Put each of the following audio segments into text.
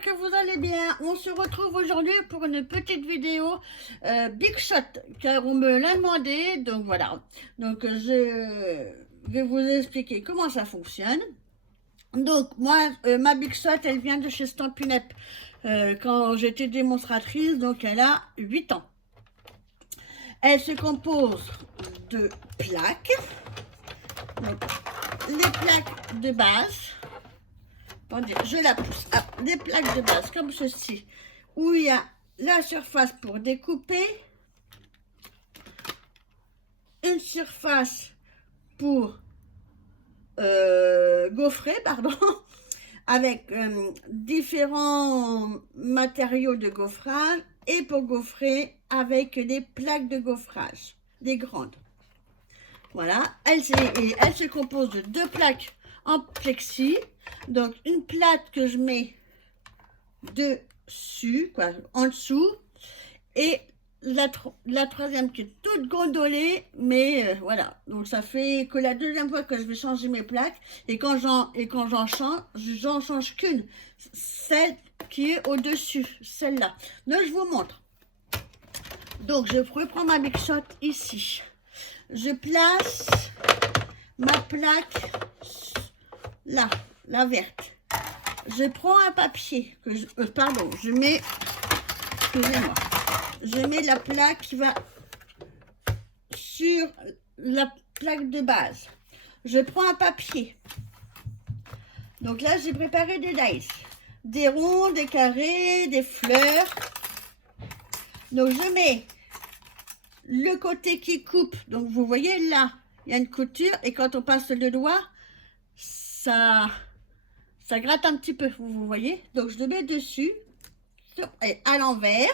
j'espère que vous allez bien. On se retrouve aujourd'hui pour une petite vidéo Big Shot, car on me l'a demandé. Donc voilà, donc je vais vous expliquer comment ça fonctionne. Donc moi, ma Big Shot, elle vient de chez Stampin' Up quand j'étais démonstratrice, donc elle a 8 ans. Elle se compose de plaques, donc les plaques de base. Attendez, je la pousse. Ah, des plaques de base comme ceci, où il y a la surface pour découper, une surface pour gaufrer, pardon, avec différents matériaux de gaufrage, et pour gaufrer avec des plaques de gaufrage, des grandes. Voilà, elle se compose de 2 plaques en plexi. Donc une plaque que je mets dessus, quoi, en dessous, et la troisième qui est toute gondolée, mais voilà. Donc ça fait que la deuxième fois que je vais changer mes plaques, et quand j'en change qu'une, celle qui est au-dessus, celle-là. Donc je vous montre. Donc je reprends ma Big Shot ici. Je place ma plaque là, la verte. Je prends un papier que je mets, excusez-moi, je mets la plaque qui va sur la plaque de base. Je prends un papier. Donc là, j'ai préparé des dice, des ronds, des carrés, des fleurs. Donc je mets le côté qui coupe. Donc vous voyez là, il y a une couture, et quand on passe le doigt, ça gratte un petit peu, vous voyez. Donc je le mets dessus, et à l'envers.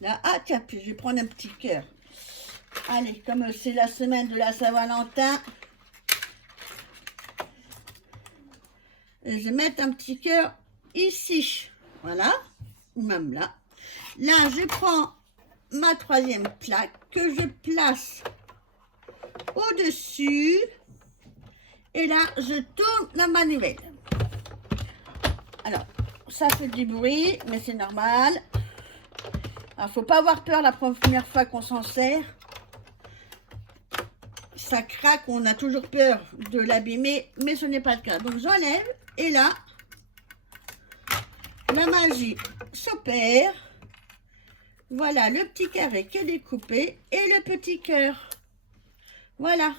Là, ah tiens, puis je vais prendre un petit cœur. Allez, comme c'est la semaine de la Saint-Valentin, je vais mettre un petit cœur ici. Voilà, ou même là. Là, je prends ma troisième plaque que je place au-dessus. Et là, je tourne la manivelle. Alors, ça fait du bruit, mais c'est normal. Alors, faut pas avoir peur la première fois qu'on s'en sert. Ça craque, on a toujours peur de l'abîmer, mais ce n'est pas le cas. Donc, j'enlève, et là, la magie s'opère. Voilà le petit carré qui est découpé et le petit cœur. Voilà.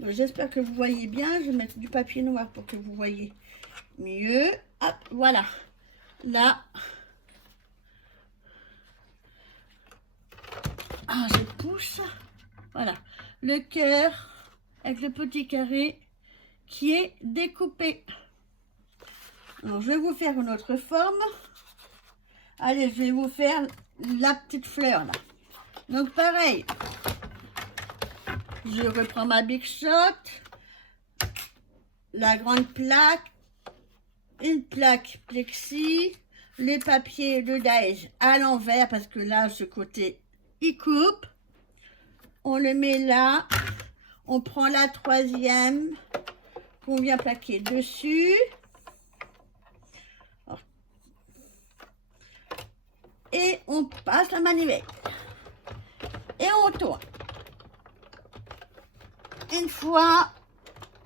J'espère que vous voyez bien. Je vais mettre du papier noir pour que vous voyez mieux. Hop, voilà. Là. Ah, je pousse. Voilà. Le cœur avec le petit carré qui est découpé. Alors, je vais vous faire une autre forme. Allez, je vais vous faire la petite fleur là. Donc, pareil. Je reprends ma Big Shot, la grande plaque, une plaque plexi, les papiers de dies à l'envers parce que là, ce côté, il coupe. On le met là. On prend la troisième qu'on vient plaquer dessus. Et on passe la manivelle. Et on tourne. Une fois,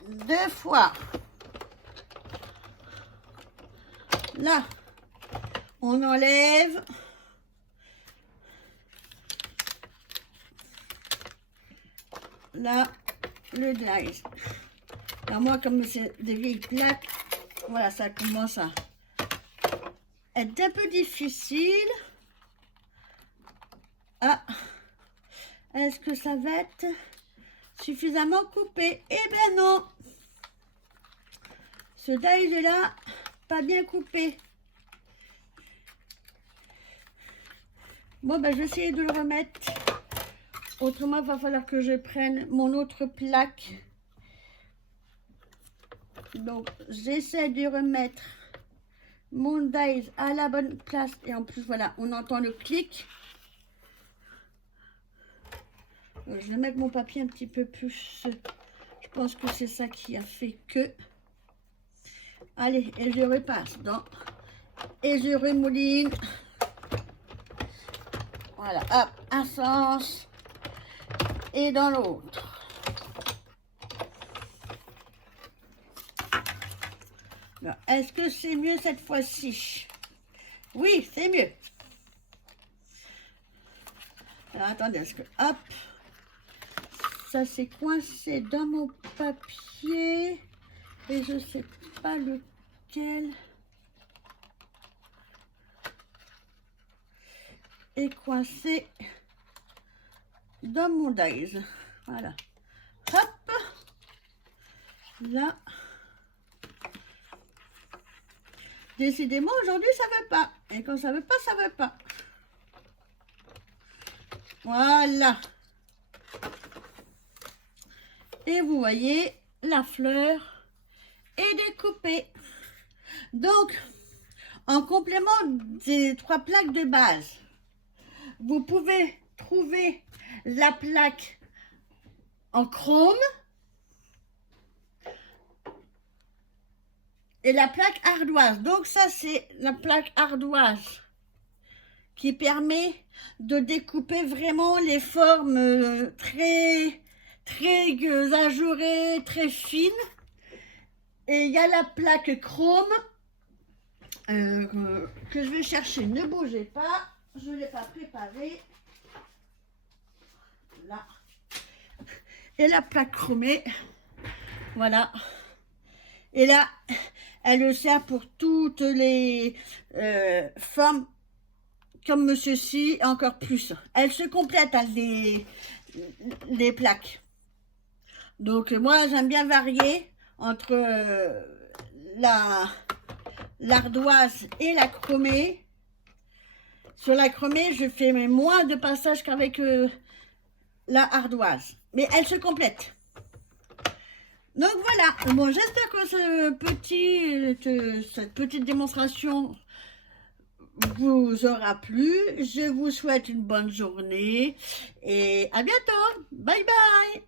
2 fois. Là, on enlève. Là, le dice. Alors moi, comme c'est des vieilles plaques, voilà, ça commence à être un peu difficile. Ah, est-ce que ça va être suffisamment coupé? Eh bien non. Ce dice là, pas bien coupé. Bon, ben, je vais essayer de le remettre. Autrement, il va falloir que je prenne mon autre plaque. Donc, j'essaie de remettre mon dice à la bonne place. Et en plus, voilà, on entend le clic. Donc, je vais mettre mon papier un petit peu plus. Je pense que c'est ça qui a fait que. Allez, et je repasse dans. Et je remouline. Voilà, hop, un sens. Et dans l'autre. Est-ce que c'est mieux cette fois-ci? Oui, c'est mieux. Alors, attendez, est-ce que... Hop. Ça s'est coincé dans mon papier. Et je sais pas lequel est coincé dans mon dies. Voilà. Hop. Là. Décidément, aujourd'hui, ça veut pas. Et quand ça veut pas, ça veut pas. Voilà. Et vous voyez, la fleur est découpée. Donc, en complément des 3 plaques de base, vous pouvez trouver la plaque en chrome et la plaque ardoise. Donc ça, c'est la plaque ardoise qui permet de découper vraiment les formes très ajourées, très fines. Et il y a la plaque chrome que je vais chercher. Ne bougez pas, je ne l'ai pas préparée. Là. Et la plaque chromée, voilà. Et là, elle sert pour toutes les formes comme ceci, encore plus. Elle se complète, hein, les plaques. Donc moi, j'aime bien varier entre l'ardoise et la chromée. Sur la chromée, je fais moins de passages qu'avec la ardoise. Mais elle se complète. Donc voilà. Bon, j'espère que cette petite démonstration vous aura plu. Je vous souhaite une bonne journée et à bientôt. Bye bye.